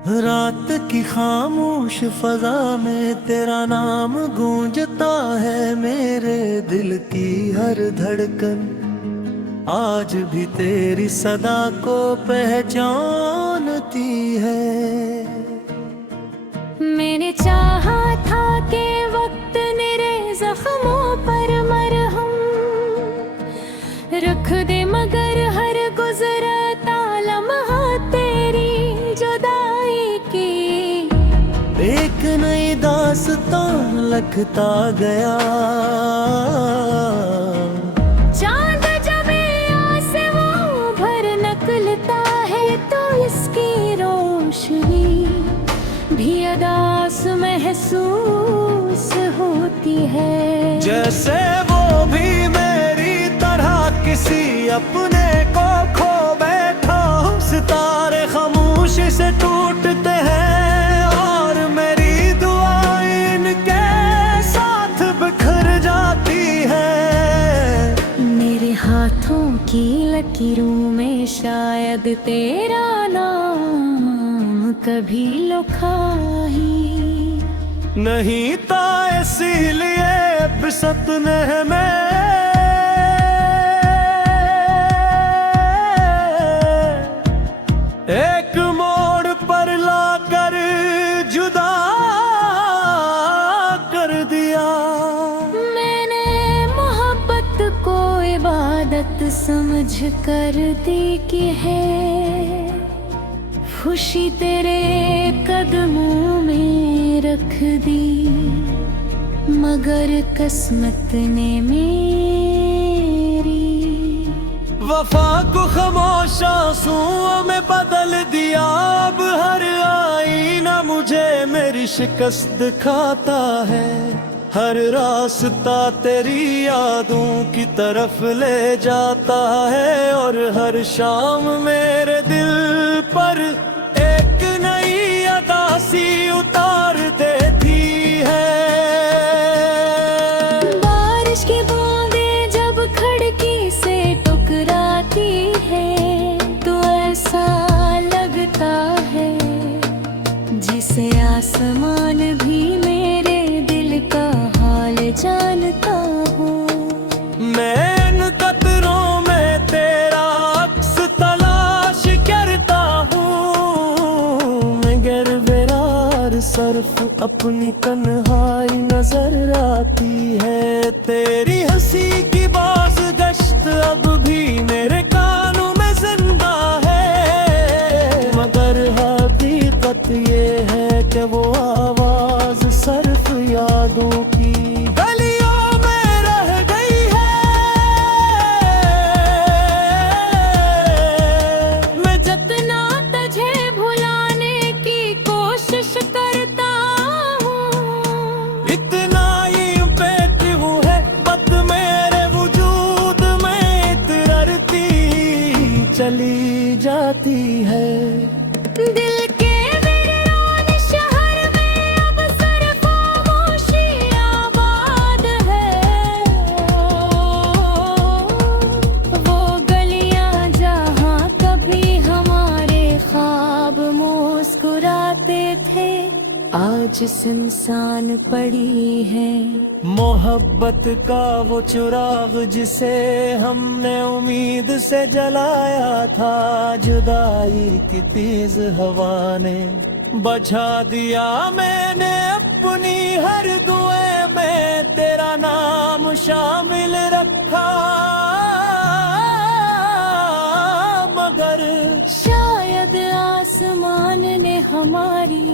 रात की खामोश फजा में तेरा नाम गूंजता है, मेरे दिल की हर धड़कन आज भी तेरी सदा को पहचानती है। मैंने चाहा था कि वक्त मेरे जख्मों पर मरहम रख दे, मगर हर गुजरता लम्हा तेरी जुदाई की एक नई दास्तां लिखता गया। चांद जब आसमां भर निकलता है तो इसकी रोशनी भी अदास महसूस होती है। जैसे वो भी मेरी तरह किसी अपने को खो बैठा, सितारे खामोशी से टूटते हैं और मेरी दुआएं इनके साथ बिखर जाती है। मेरे हाथों की लकीरों में शायद तेरा नाम कभी लिखा ही नहीं था, इसीलिए अब सपने में एक मोड़ पर लाकर जुदा कर दिया। मैंने मोहब्बत को इबादत समझ कर दी कि है, खुशी तेरे कदमों में रख दी, मगर किस्मत ने मेरी वफा को खामोश आंसुओं में बदल दिया। अब हर आईना मुझे मेरी शिकस्त दिखाता है, हर रास्ता तेरी यादों की तरफ ले जाता है और हर शाम मेरे दिल पर एक नई अदासी उतार देती है। बारिश की बूंदें जब खिड़की से टकराती है तो ऐसा लगता है जिसे आसमान भी मेरे दिल का हाल जानता हो। मैं इन कतरों में तेरा अक्स तलाश करता हूँ, मगर बेरार सर्फ अपनी तन्हाई नजर आती है। तेरी हंसी की बाज़गश्त अब भी मेरे कानों में जिंदा है, मगर हकीकत ये है कि वो आवाज सिर्फ यादों की गलियों में रह गई है। मैं जितना तुझे भुलाने की कोशिश करता हूँ, इतना ही बेक्यूं है बात मेरे वजूद में इतरती चली जाती है। दिल के वीरान शहर में अब सिर्फ खामोशी आबाद है। वो गलियां जहाँ कभी हमारे ख्वाब मुस्कुराते थे आज सुनसान पड़ी है। मोहब्बत का वो चिराग जिसे हमने उम्मीद से जलाया था, जुदाई की तेज हवा ने बझा दिया। मैंने अपनी हर दुआ में तेरा नाम शामिल रखा, मगर शायद आसमान ने हमारी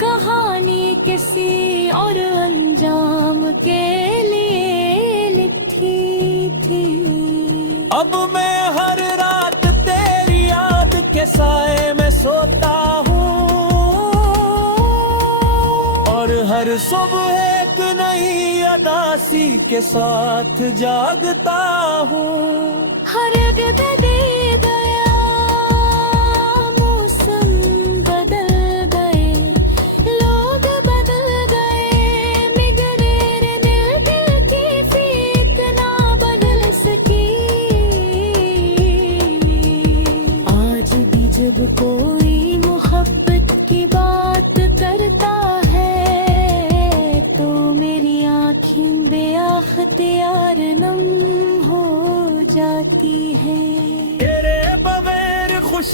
कहानी किसी और अंजाम के लिए लिखी थी। अब मैं हर रात तेरी याद के साए में सोता हूँ और हर सुबह एक नई अदासी के साथ जागता हूँ। हर जगह दे गया, मौसम बदल गए, लोग बदल गए, मगर दिल की फीक ना बदल सकी। आज भी जब कोई मोहब्बत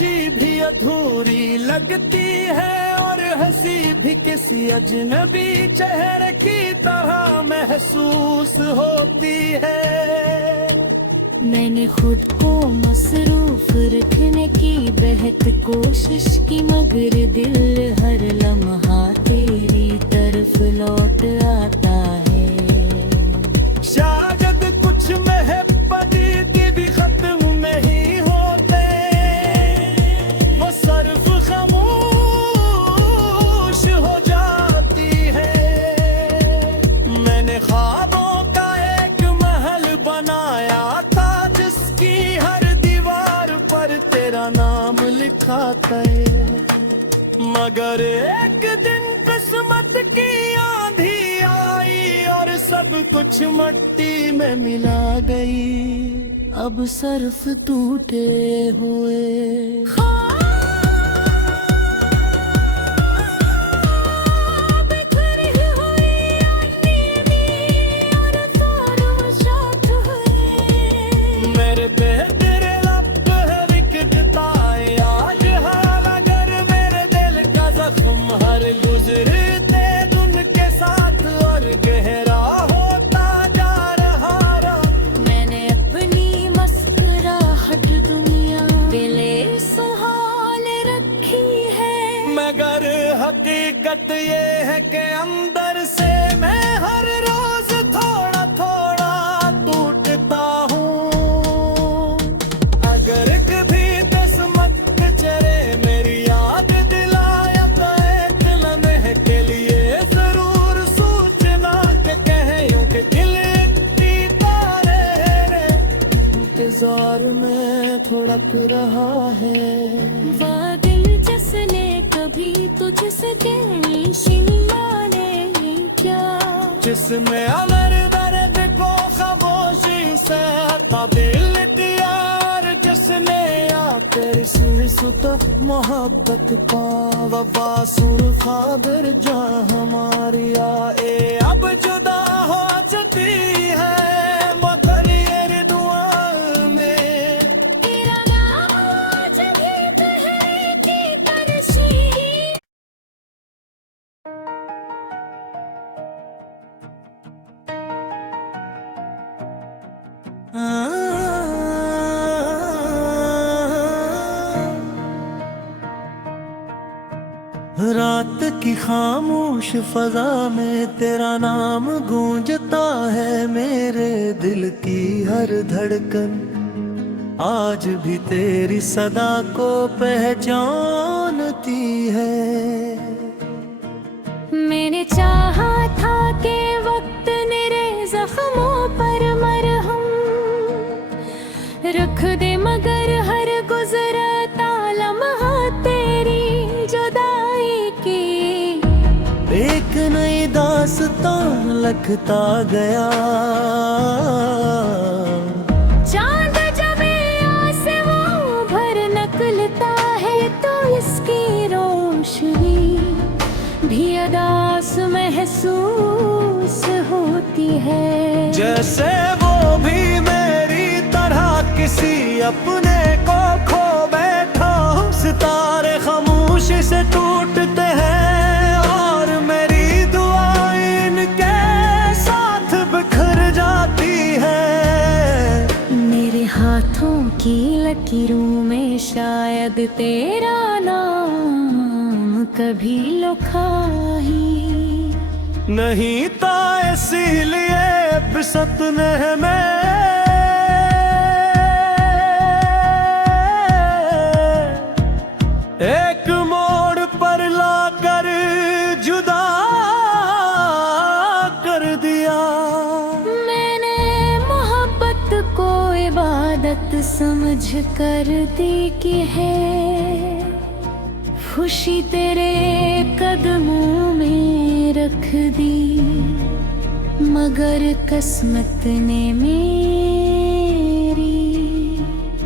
खुशी भी अधूरी लगती है और हंसी भी किसी अजनबी चेहरे की तरह महसूस होती है। मैंने खुद को मसरूफ रखने की बेहद कोशिश की, मगर दिल हर लम्हा तेरी तरफ लौट आता है। शायद कुछ महब्बती के भी खत्म नहीं होते, वो सर्फ खामोश हो जाती है। मैंने ख्वाबों का एक महल बनाया था, जिसकी हर दीवार पर तेरा नाम लिखा था, मगर एक दिन किस्मत की आंधी आई और सब कुछ मिट्टी में मिला गई। अब सर्फ टूटे हुए मेरे बेहतर लब है बिकता है आज हाल, अगर मेरे दिल का जख्म हर गुजरते दिन के साथ और गहरा होता जा रहा। मैंने अपनी मुस्कुराहट दुनिया दिले सुहाल रखी है, मगर हकीकत ये है कि अंदर से मैं हर रोज थोड़ा थोड़ा टूटता हूँ। अगर कभी किस्मत चले मेरी याद दिलाया तो एक लम्हे के लिए जरूर सोचना के कहीं कि खिलती तारे इंतजार में धड़क रहा है। वाह दिल जिसने कभी तुझसे माने क्या, जिसमें अमर दर्द को खामोशी से तब्दील किया, जिसने आकर सुत मोहब्बत का वफा सुर खादर जहाँ हमारी आए अब जुदा हो जाती है। मकरियर दुआ में तेरा नाम आज भी तहरीर की तरसी। रात की खामोश फजा में तेरा नाम गूंजता है, मेरे दिल की हर धड़कन आज भी तेरी सदा को पहचानती है। मैंने चाहा था कि वक्त मेरे जख्मों पर मरहम रख दे, मगर हर गुजरता लम्हा तेरी जुदाई की एक नई दास्तां लिखता गया। चांद जब आसमां भर निकलता है तो इसकी रोशनी भी अदास महसूस होती है। जैसे वो भी मेरी तरह किसी अपने को खो बैठा, सितारे खामोशी से टूटते हैं और मेरी दुआएं इनके साथ बिखर जाती है। मेरे हाथों की लकीरों में शायद तेरा नाम कभी लिखा ही नहीं था, इसीलिए बिसत ने में एक मोड़ पर लाकर जुदा कर दिया। मैंने मोहब्बत को इबादत समझ कर दी कि है, खुशी तेरे कदमों में रख दी, मगर किस्मत ने मेरी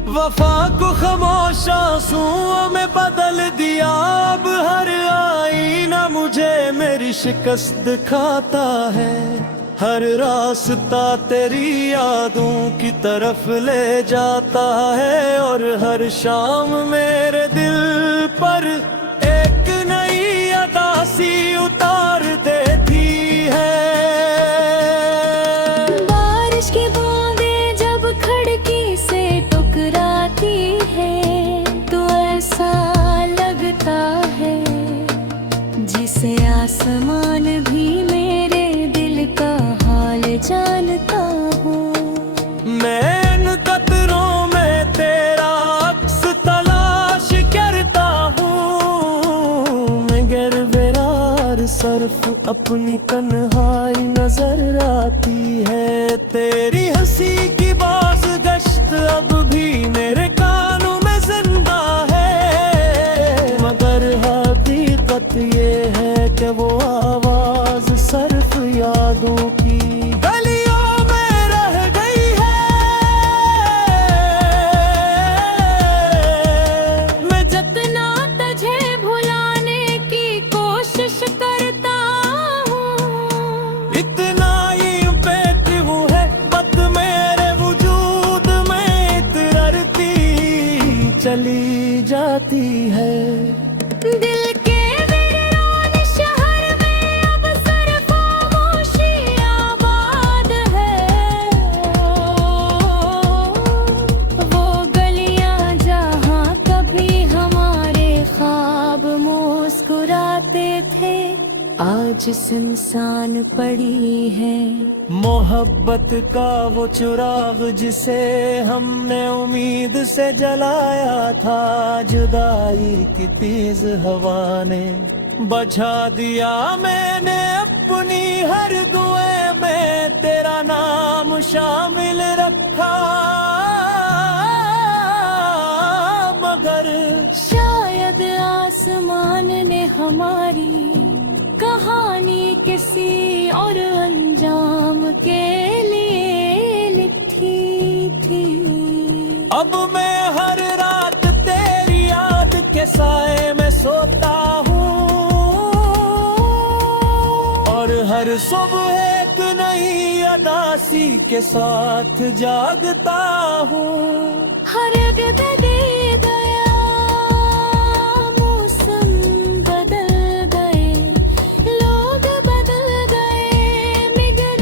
वफा को खामोश आंसुओं में बदल दिया। अब हर आईना मुझे मेरी शिकस्त दिखाता है, हर रास्ता तेरी यादों की तरफ ले जाता है, और हर शाम मेरे दिल पर एक नई अदासी उतार देती है। बारिश की बूंदें जब खिड़की से टकराती है तो ऐसा लगता है जिसे आसमान भी मेरे दिल का हाल जानता हूँ। मैं इन कतरों में तेरा अक्स तलाश करता हूँ। मगर बेरार सर्फ अपनी तन्हाई नजर आती है। तेरी हंसी की बाज़गश्त अब भी मेरे कानों में जिंदा है। मगर हकीकत ये है कि वो आवाज सर्फ यादों की गलियों में रह गई है। मैं जितना तुझे भुलाने की कोशिश करता हूँ, इतना ही बेकहूँ है बात मेरे वजूद में इतरती चली जाती है। दिल के वीरान शहर में अब सिर्फ खामोशी आबाद है। वो गलियां जहाँ कभी हमारे ख्वाब मुस्कुराते थे आज सुनसान पड़ी है। मोहब्बत का वो चिराग जिसे हमने उम्मीद से जलाया था, जुदाई की तेज हवा ने बझा दिया। मैंने अपनी हर दुआ में तेरा नाम शामिल रखा, मगर शायद आसमान ने हमारी कहानी किसी और अंजाम के लिए लिखी थी। अब मैं हर रात तेरी याद के साए में सोता हूँ, और हर सुबह एक नई अदासी के साथ जागता हूँ। हर जगह दे गया मौसम बदल गए, लोग बदल गए, मगर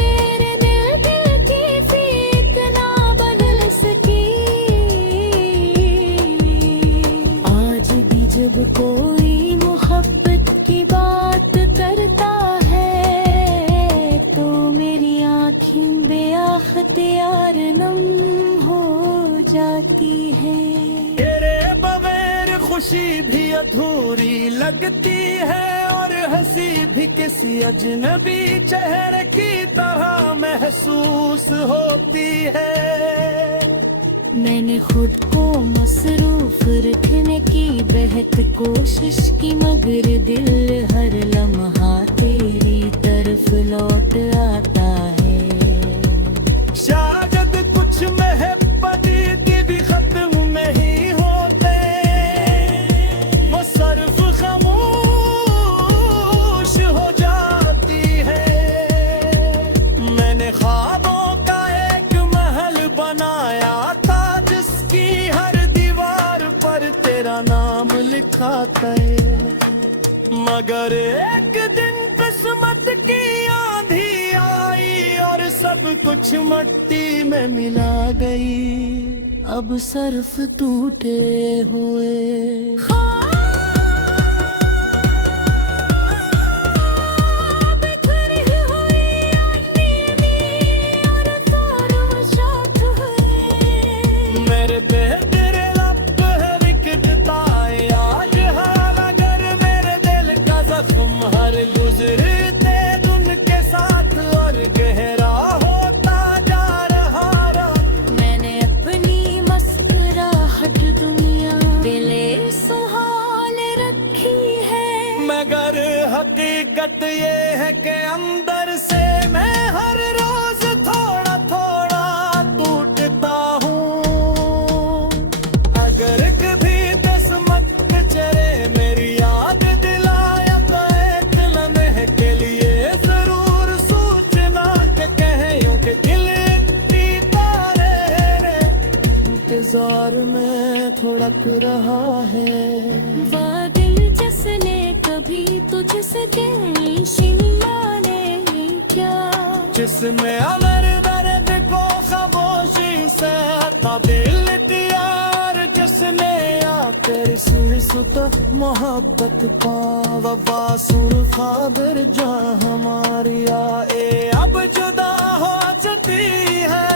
दिल की फीक ना बदल सकी। आज भी जब कोई मोहब्बत की बात करता है तो मेरी आँखें बेअख्तियार नम हो जाती है। तेरे बगैर खुशी भी अधूरी लगती है, और हंसी भी किसी अजनबी चेहरे की तरह महसूस होती है। मैंने खुद को मसरूफ रखने की बेहद कोशिश की, मगर दिल हर लम्हा तेरी तरफ लौट आता है। शायद कुछ महब्बती की भी खत्म में ही होते, वो सर्फ खामोश हो जाती है। मैंने ख्वाबों का एक महल बनाया था, जिसकी हर दीवार पर तेरा नाम लिखा था, मगर एक दिन किस्मत की आंधी आई और सब कुछ मिट्टी में मिला गई। अब सर्फ टूटे हुए मेरे बेहतर लब है विकटता आज हाल, अगर मेरे दिल का जख्म हर गुजरते दिन के साथ और गहरा होता जा रहा। मैंने अपनी मुस्कुराहट दुनिया दिले सुहाल रखी है, मगर हकीकत ये है कि अंदर से मैं हर रोज थोड़ा थोड़ा टूटता हूँ। अगर कभी किस्मत चले मेरी याद दिलाया तो एक लम्हे के लिए जरूर सूचना के रहा है। वाह दिल जिसने कभी तुझसे दिल शिमला ने क्या, जिसमें अमर दर्द को खामोशी से हटा दिल दियार, जिसने आकर सुत मोहब्बत पा वफा सुर खादर जहाँ हमारी आए अब जुदा हो जाती है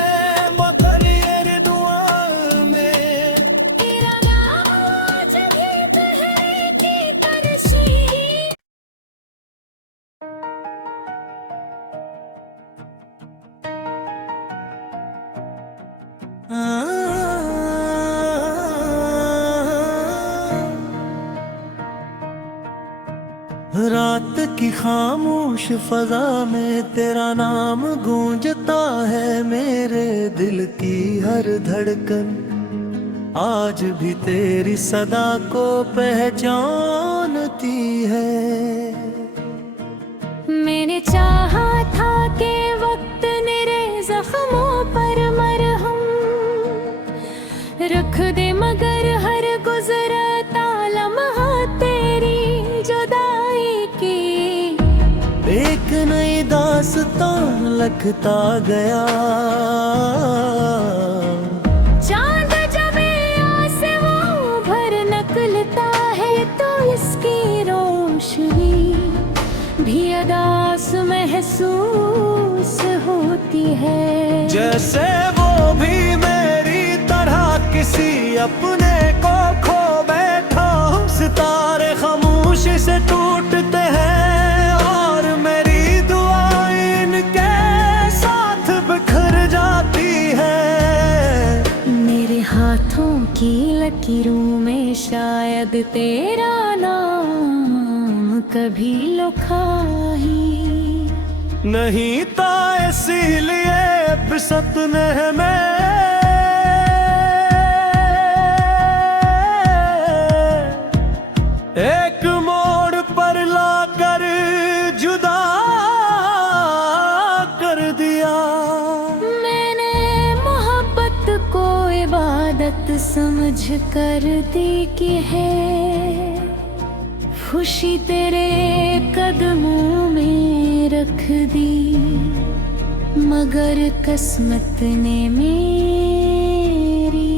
मगर ये दुआ में तेरा नाम आज भी बहती तरसी। रात की खामोश फजा में तेरा नाम गूंजता है, मेरे दिल की हर धड़कन आज भी तेरी सदा को पहचानती है। मैंने चाहा था कि वक्त मेरे जख्मों पर मरहम रख दे, मगर हर गुजरता लम्हा तेरी जुदाई की एक नई दास्तान लिखता गया। चांद जब आसमां भर निकलता है तो इसकी रोशनी भी अदास महसूस होती है। जैसे वो भी मेरी तरह किसी अपने को खो बैठा, सितारे खामोशी से टूटते हैं और मेरी दुआएं इनके साथ बिखर जाती है। मेरे हाथों की लकीरों में शायद तेरा नाम कभी लिखा ही नहीं था, इसीलिए बिसत ने में एक मोड़ पर लाकर जुदा कर दिया। मैंने मोहब्बत को इबादत समझ कर दी कि है, खुशी तेरे कदमों में रख दी, मगर किस्मत ने मेरी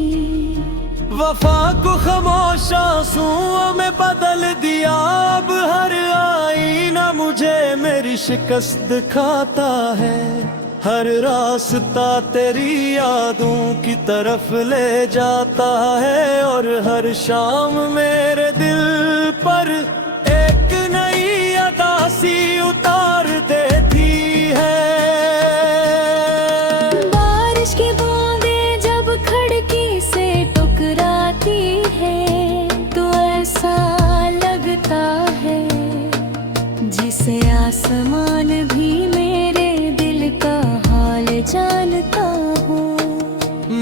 वफा को खामोश आंसुओं में बदल दिया। अब हर आईना मुझे मेरी शिकस्त दिखाता है, हर रास्ता तेरी यादों की तरफ ले जाता है और हर शाम मेरे दिल पर एक नई अदासी उतार देती है। बारिश की बूंदें जब खिड़की से टकराती है तो ऐसा लगता है जिसे आसमान भी मेरे दिल का हाल जानता हूँ।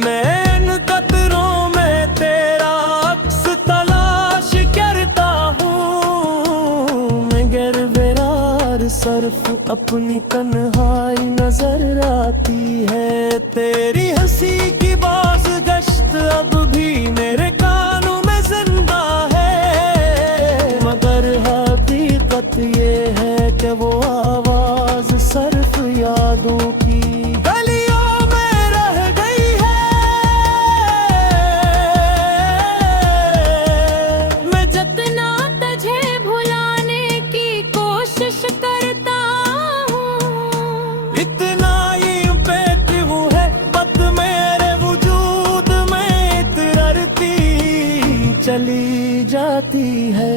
मैं इन कतरों में तेरा अक्स तलाश करता हूँ, मगर बेरार सरफ अपनी तन्हाई नजर आती है। तेरी हंसी की बाज़गश्त अब भी मेरे कानों में जिंदा है, मगर हकीकत ये है कि वो आवाज सिर्फ यादों की गलियों में रह गई है। मैं जितना तुझे भुलाने की कोशिश करता हूँ, इतना ही बेक्यूं है बात मेरे वजूद में इतरती चली जाती है।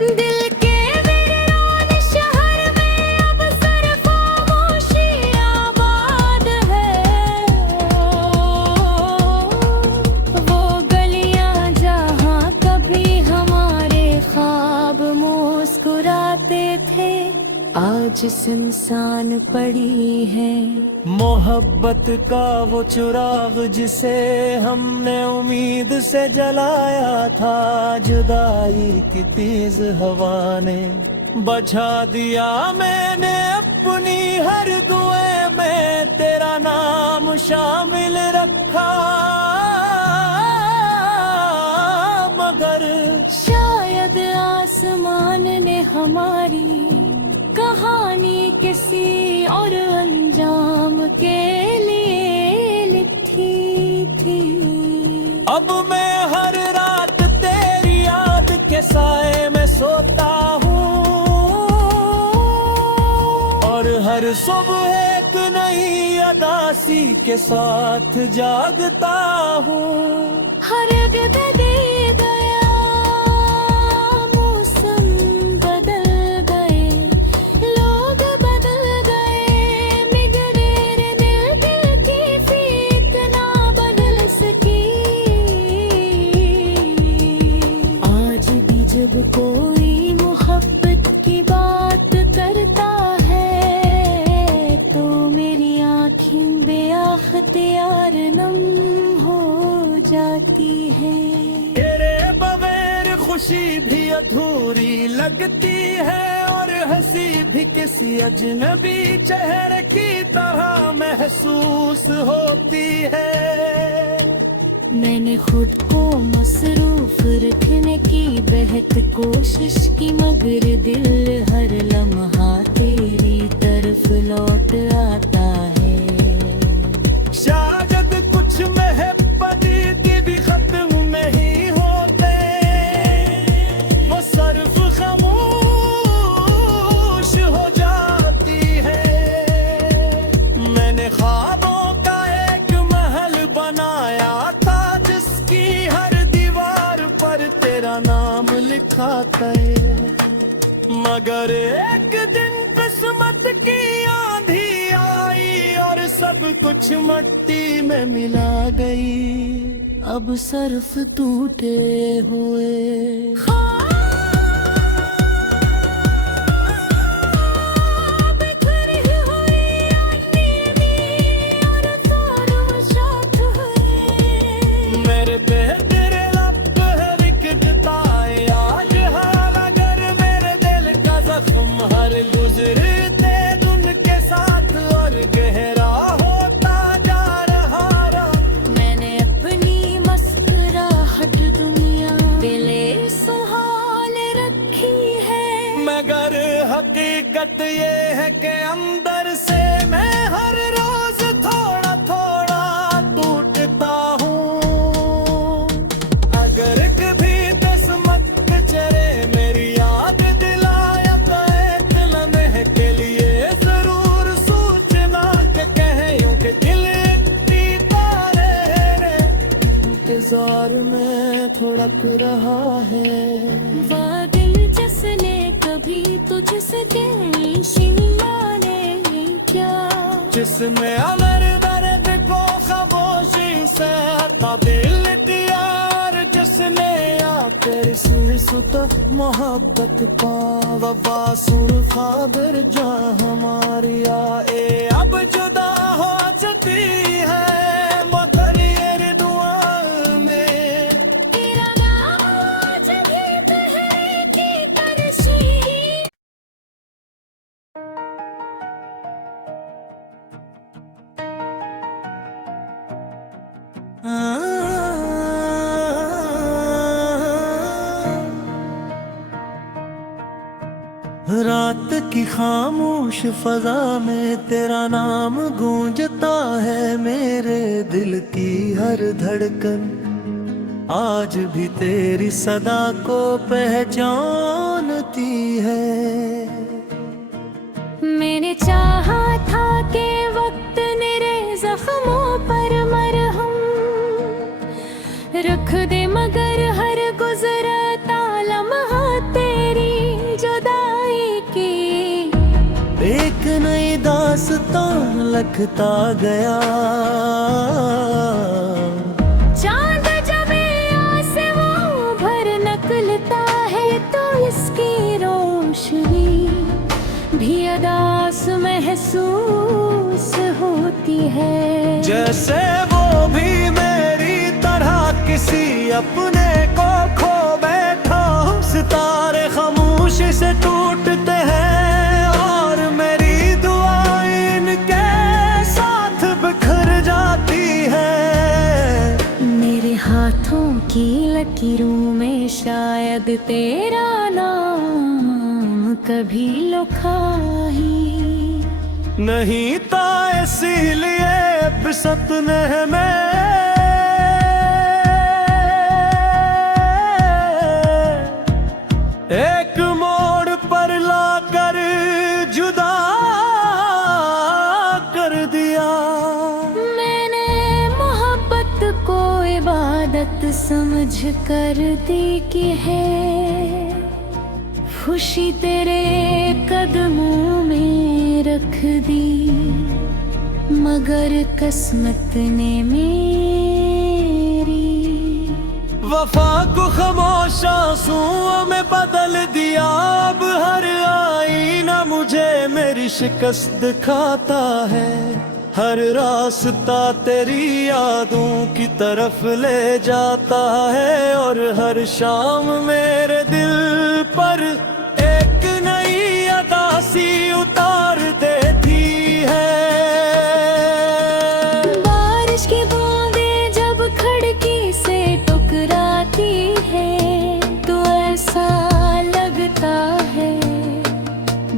दिल के वीरान शहर में अब सिर्फ खामोशी आबाद है। वो गलियां जहाँ कभी हमारे ख्वाब मुस्कुराते थे आज सुनसान पड़ी है। मोहब्बत का वो चिराग जिसे हमने उम्मीद से जलाया था, जुदाई की तेज हवा ने बचा दिया। मैंने अपनी हर दुआ में तेरा नाम शामिल रखा। मैंने हमारी कहानी किसी और अंजाम के लिए लिखी थी। अब मैं हर रात तेरी याद के साए में सोता हूँ और हर सुबह एक नई अदासी के साथ जागता हूँ। हर जगह दे गया, मौसम बदल गए, लोग बदल गए, मगर दिल की फीक ना बदल सकी। आज भी जब कोई मोहब्बत की बात करता है तो मेरी आँखें बेअख्तियार नम हो जाती है। तेरे बगैर खुशी भी अधूरी लगती है और हंसी भी किसी अजनबी चेहरे की तरह महसूस होती है। मैंने खुद को मसरूफ रखने की बेहद कोशिश की, मगर दिल हर लम्हा तेरी तरफ लौट आता है। शायद कुछ महब्बती की भी खत्म नहीं होते, वो सर्फ खामोश हो जाती है। मैंने ख्वाबों का एक महल बनाया था जिसकी हर दीवार पर तेरा नाम लिखा था, मगर एक दिन किस्मत की आंधी आई और सब कुछ मिट्टी में मिला गई। अब सर्फ टूटे हुए मेरे पे तेरे लब है बिकता है आज हाल, अगर मेरे दिल का जख्म हर गुजरते दिन के साथ और गहरा होता जा रहा। मैंने अपनी मुस्कुराहट दुनिया दिले सुहाल रखी है, मगर हकीकत ये है कि अंदर से मैं हर रोज थोड़ा थोड़ा टूटता हूँ। अगर कभी किस्मत चले मेरी याद दिलाया तो एक लम्हे के लिए जरूर सोचना कि कहीं कि खिलती तारे इंतजार में धड़क रहा है। वाह दिल जिसने कभी तुझसे माने क्या, जिसमें अमर दर्द को खामोशी से हटा दिल दिया, जिसने आकर सुत मोहब्बत पा वफा सुर खाबर जा हमारी आए अब जुदा हो जाती है मोतरियर दुआ में। तेरा नाम आज भी बहरे की तरसी। रात की खामोश फजा में तेरा नाम गूंजता है, मेरे दिल की हर धड़कन आज भी तेरी सदा को पहचानती है। मैंने चाहा था कि वक्त मेरे जख्मों पर मरहम रख दे, मगर हर गुजरता लम्हा तेरी जुदाई की एक नई दास्तान लिखता गया। चांद जब आसमां भर निकलता है तो इसकी रोशनी भी अदास महसूस होती है। जैसे वो भी मेरी तरह किसी अपने को खो बैठा, सितारे खामोशी से टूटते हैं और मेरी दुआएं इनके साथ बिखर जाती है। मेरे हाथों की लकीरों में शायद तेरा नाम कभी लुकाई। नहीं था इसीलिए बिसतने में एक मोड़ पर लाकर जुदा कर दिया। मैंने मोहब्बत को इबादत समझ कर दी कि है, खुशी तेरे कदमों में रख दी, मगर किस्मत ने मेरी वफा को खामोश आंसुओं में बदल दिया। अब हर आईना मुझे मेरी शिकस्त दिखाता है, हर रास्ता तेरी यादों की तरफ ले जाता है, और हर शाम मेरे दिल पर एक नई अदासी उतार देती है। बारिश की बूंदें जब खिड़की से टकराती है तो ऐसा लगता है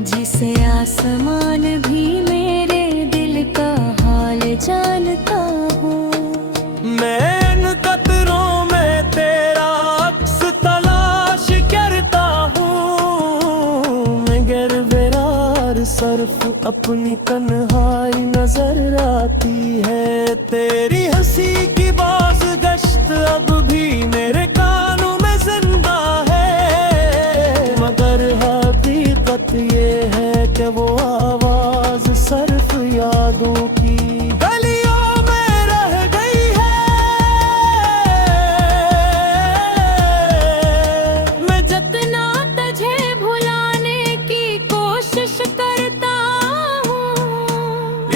जिसे आसमान भी मेरे दिल का हाल जानता हूँ। मैं इन कतरों में तेरा अक्स तलाश करता हूँ, मगर बेरार सर्फ अपनी तन्हाई नजर आती है। तेरी हंसी की बाज़गश्त अब भी मेरे कानों में जिंदा है, मगर हकीकत ये है कि वो आवाज सर्फ यादों की गलियों में रह गई है। मैं जितना तुझे भुलाने की कोशिश करता हूँ,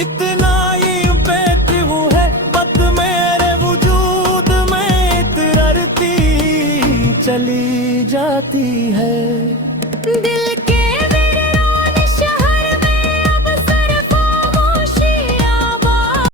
इतना ही बेकहूँ है बत मेरे वजूद में इतरती चली जाती है।